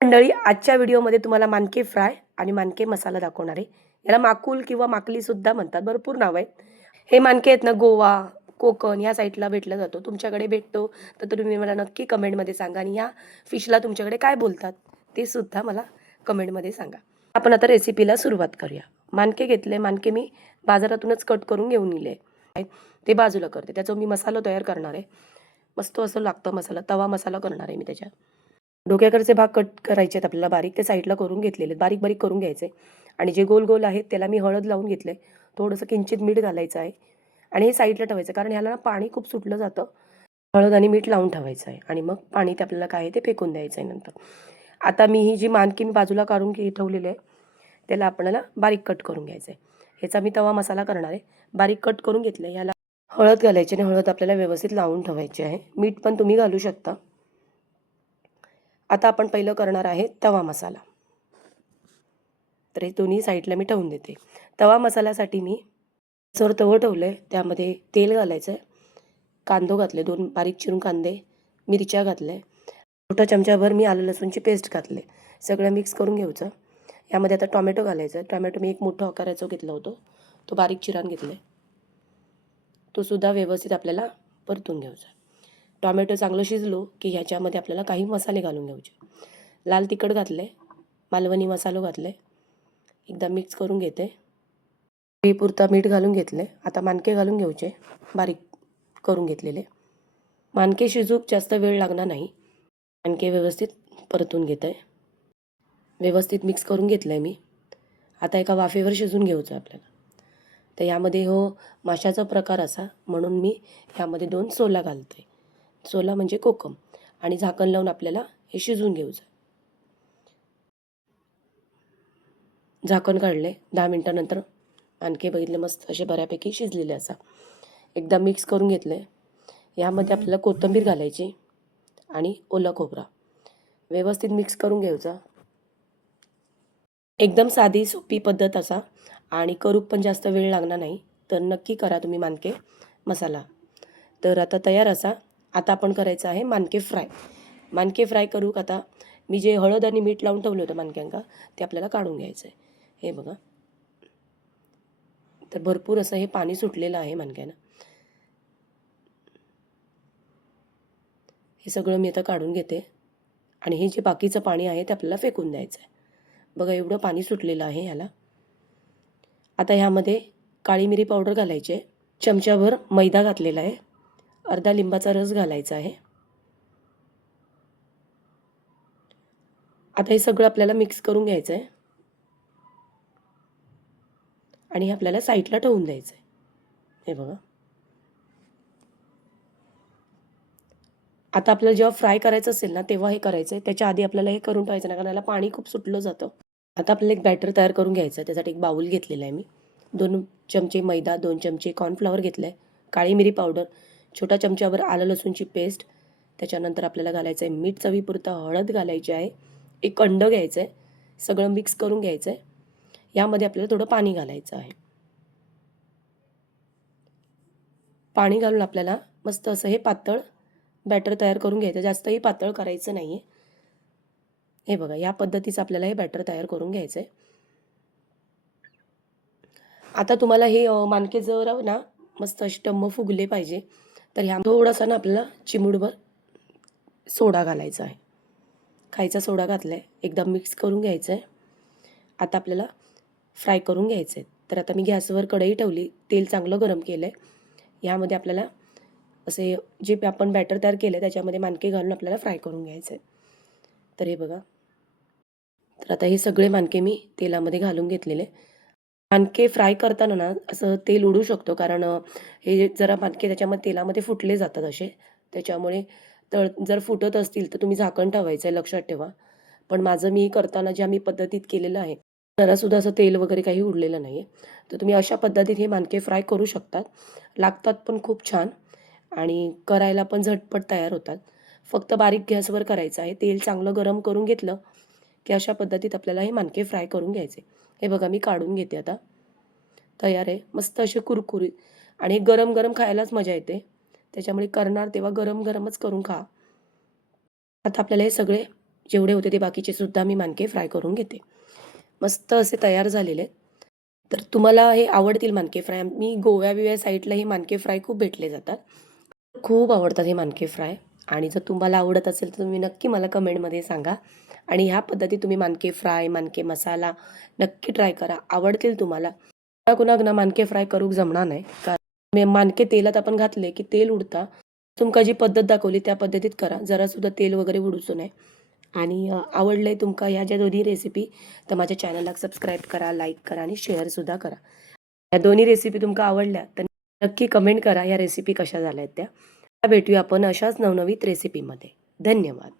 मंडळी, आजच्या व्हिडिओमध्ये तुम्हाला मानके फ्राय आणि मानके मसाला दाखवणार आहे. याला माकुल किंवा माकली सुद्धा म्हणतात, भरपूर नाव आहेत. हे मानके आहेत ना, गोवा, कोकण या साईडला भेटला जातो. तुमच्याकडे भेटतो तर तुम्ही मला नक्की कमेंटमध्ये सांगा. आणि या फिशला तुमच्याकडे काय बोलतात ते सुद्धा मला कमेंटमध्ये सांगा. आपण आता रेसिपीला सुरुवात करूया. मानके घेतले. मानके मी बाजारातूनच कट करून घेऊन नेले आहेत. ते बाजूला करते. त्याचा मी मसाला तयार करणार आहे. मस्त असं लागतं मसाला. तवा मसाला करणार आहे मी त्याच्या. डोक्याकडचे भाग कट करायचे आहेत आपल्याला बारीक, ते साईडला करून घेतलेले आहेत. बारीक बारीक करून घ्यायचे. आणि जे गोल गोल आहेत त्याला मी हळद लावून घेतलं आहे. थोडंसं किंचित मीठ घालायचं आहे आणि हे साईडला ठेवायचं, कारण ह्याला ना पाणी खूप सुटलं जातं. हळद आणि मीठ लावून ठेवायचं आहे आणि मग पाणी ते आपल्याला काय आहे ते फेकून द्यायचं आहे नंतर. आता ही जी मानकी मी बाजूला काढून ठेवलेली आहे त्याला आपल्याला बारीक कट करून घ्यायचं आहे. ह्याचा मी तवा मसाला करणार आहे. बारीक कट करून घेतलं आहे. ह्याला हळद घालायची आणि हळद आपल्याला व्यवस्थित लावून ठेवायची आहे. मीठ पण तुम्ही घालू शकता. आता आपण पहिलं करणार आहे तवा मसाला. तर हे दोन्ही साईडला मी ठेवून देते. तवा मसाल्यासाठी मी गॅसवर तवं ठेवलं आहे. त्यामध्ये तेल घालायचं आहे. कांदो घातले, 2 बारीक चिरून कांदे, मिरच्या घातल्या, छोटा चमचाभर मी आलं लसूणची पेस्ट घातले. सगळं मिक्स करून घ्यायचं. यामध्ये आता टोमॅटो घालायचं. टोमॅटो मी एक मोठं आकाराचं घेतलं होतं, तो बारीक चिरान घेतला आहे. तो सुद्धा व्यवस्थित आपल्याला परतून घ्यायचा. टोमॅटो चांगलं शिजलो की ह्याच्यामध्ये आपल्याला काही मसाले घालून घ्यायचे. लाल तिखट घातले, मालवणी मसालो घातले, एकदा मिक्स करून घेते. पुरता मीठ घालून घेतले. आता मानके घालून घ्यायचे, बारीक करून घेतलेले. मानके शिजूक जास्त वेळ लागणार नाही. मानके व्यवस्थित परतून घेत आहे. व्यवस्थित मिक्स करून घेतलं आहे मी. आता एका वाफेवर शिजून घ्यायचं आपल्याला. तर यामध्ये माशाचा प्रकार असा म्हणून मी ह्यामध्ये 2 सोला घालते. सोला म्हणजे कोकम. आणि झाकण लावून आपल्याला हे शिजून घ्यायचं. झाकण काढले. 10 मिनिटानंतर मानके बघितले मस्त असे बऱ्यापैकी शिजलेले असा. एकदा मिक्स करून घेतले. यामध्ये आपल्याला कोथिंबीर घालायची आणि ओला खोबरा व्यवस्थित मिक्स करून घ्यायचा. एकदम साधी सोपी पद्धत असा आणि करूक पण जास्त वेळ लागणार नाही. तर नक्की करा तुम्ही मानके मसाला. तर आता तयार असा. आता आपण करायचं आहे मानके फ्राय. मानके फ्राय करूक आता मी जे हळद आणि मीठ लावून ठेवलं होतं मानक्यांका ते आपल्याला काढून घ्यायचं आहे. हे बघा, तर भरपूर असं हे पाणी सुटलेलं आहे मानक्यानं. हे सगळं मी आता काढून घेते आणि हे जे बाकीचं पाणी आहे ते आपल्याला फेकून द्यायचं आहे. बघा, एवढं पाणी सुटलेलं आहे ह्याला. आता ह्यामध्ये काळी मिरी पावडर घालायची आहे. चमचाभर मैदा घातलेला आहे. अर्धा लिंबाचा रस घालायचा आहे. आता हे सगळं आपल्याला मिक्स करून घ्यायचं आहे आणि हे आपल्याला साईडला ठेवून द्यायचं आहे. हे बघा, आता आपल्याला जेव्हा फ्राय करायचं असेल ना तेव्हा हे करायचं आहे. त्याच्या आधी आपल्याला हे करून ठेवायचं नाही, कारण याला पाणी खूप सुटलं जातं. आता आपल्याला एक बॅटर तयार करून घ्यायचं आहे. त्यासाठी एक बाउल घेतलेला आहे मी. 2 चमचे मैदा, 2 चमचे कॉर्नफ्लॉवर घेतलं आहे, काळी मिरी पावडर, छोटा चमचाभर आलं लसूणची पेस्ट. त्याच्यानंतर आपल्याला घालायचं आहे मीठ चवीपुरतं, हळद घालायची आहे, एक अंड घ्यायचं आहे, सगळं मिक्स करून घ्यायचं आहे. यामध्ये आपल्याला थोडं पाणी घालायचं आहे. पाणी घालून आपल्याला मस्त असं हे पातळ बॅटर तयार करून घ्यायचं. जास्तही पातळ करायचं नाही आहे. हे बघा, या पद्धतीचं आपल्याला हे बॅटर तयार करून घ्यायचं आहे. आता तुम्हाला हे मानके जर ना मस्त असे टम्म फुगले पाहिजे तर ह्या थोडासा ना आपल्याला चिमूटभर सोडा घालायचा आहे. खायचा सोडा घातला आहे. एकदा मिक्स करून घ्यायचं आहे. आता आपल्याला फ्राय करून घ्यायचं आहे. तर आता मी गॅसवर कढई ठेवली, तेल चांगलं गरम केलं आहे. ह्यामध्ये आपल्याला असे जे आपण बॅटर तयार केलं आहे त्याच्यामध्ये मानके घालून आपल्याला फ्राय करून घ्यायचं आहे. तर हे बघा, तर आता हे सगळे मानके मी तेलामध्ये घालून घेतलेले. मानके फ्राय करताना ना असं तेल उडू शकतो, कारण हे जरा मानके त्याच्यामध्ये तेलामध्ये फुटले जातात असे. त्याच्यामुळे जर फुटत असतील तर तुम्ही झाकण ठेवायचं आहे, लक्षात ठेवा. पण माझं मी करताना ज्या मी पद्धतीत केलेलं आहे, जरासुद्धा असं तेल वगैरे काही उडलेलं नाही आहे. तर तुम्ही अशा पद्धतीत हे मानके फ्राय करू शकतात. लागतात पण खूप छान आणि करायला पण झटपट तयार होतात. फक्त बारीक गॅसवर करायचं आहे. तेल चांगलं गरम करून घेतलं की अशा पद्धतीत आपल्याला हे मानके फ्राय करून घ्यायचे. हे बघा, मी काढून घेते आता. तयार आहे. मस्त असे कुरकुरीत आणि गरम गरम खायलाच मजा येते. त्याच्यामुळे करणार तेव्हा गरम गरमच करून खा. आता आपल्याला हे सगळे जेवढे होते ते बाकीचे सुद्धा मी माणके फ्राय करून घेते. मस्त असे तयार झालेले आहेत. तर तुम्हाला हे आवडतील माणके फ्राय. मी गोव्या-बिव्या साईडला हे माणके फ्राय खूप भेटले जातात. खूप आवडतात हे माणके फ्राय आणि जर तुम्हाला आवडत असेल तर तुम्ही नक्की मला कमेंटमध्ये सांगा आणि ह्या पद्धतीत तुम्ही माणके फ्राय, माणके मसाला नक्की ट्राय करा. आवडतील तुम्हाला. कुणाकुणाक ना माणके फ्राय करूक जमणार नाही. कारण माणके तेलात आपण घातले की तेल उडता. तुमका जी पद्धत दाखवली त्या पद्धतीत करा. जरासुद्धा तेल वगैरे उडूचू नये. आणि आवडले तुमका ह्या ज्या दोन्ही रेसिपी तर माझ्या चॅनलला सबस्क्राईब करा, लाईक करा आणि शेअरसुद्धा करा. या दोन्ही रेसिपी तुमका आवडल्या तर नक्की कमेंट करा या रेसिपी कशा झाल्या आहेत त्या. भेटूया आपण अशाच नवनवीन रेसिपीमध्ये. धन्यवाद.